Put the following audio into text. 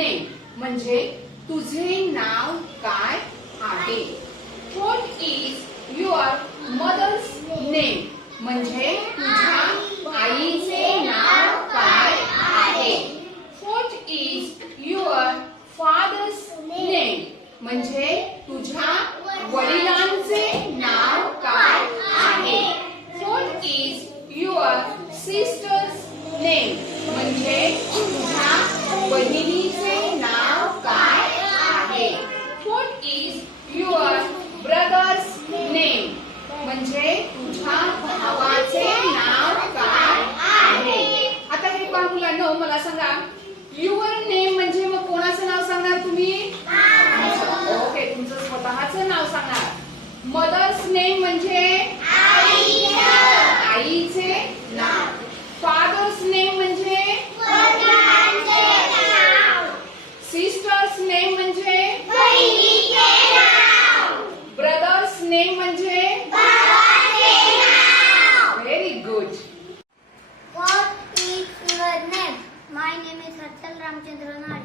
Name म्हणजे तुझे नाव काय आहे. What is your mother's name म्हणजे तुझ्या आईचे नाव काय आहे. What is your father's name म्हणजे तुझ्या वडिलांचे नाव काय आहे. What is your sister's name म्हणजे तुझ्या बहिणीचे नाव काय आहे. What is your brother's name म्हणजे तुझ्या भावाचे नाव काय आहे. आता हे पहा मुलांनो, मला सांगा युअर नेम म्हणजे मग कोणाचं नाव सांगणार तुम्ही. ओके, तुमचं स्वतःचं नाव सांगणार. मदर्स नेम म्हणजे आईचे नाव. फादर्स नेम म्हणजे सिस्टर्स नेम म्हणजे ब्रदर्स नेम म्हणजे very good. What is your name? My name is Harshal Ramchandra.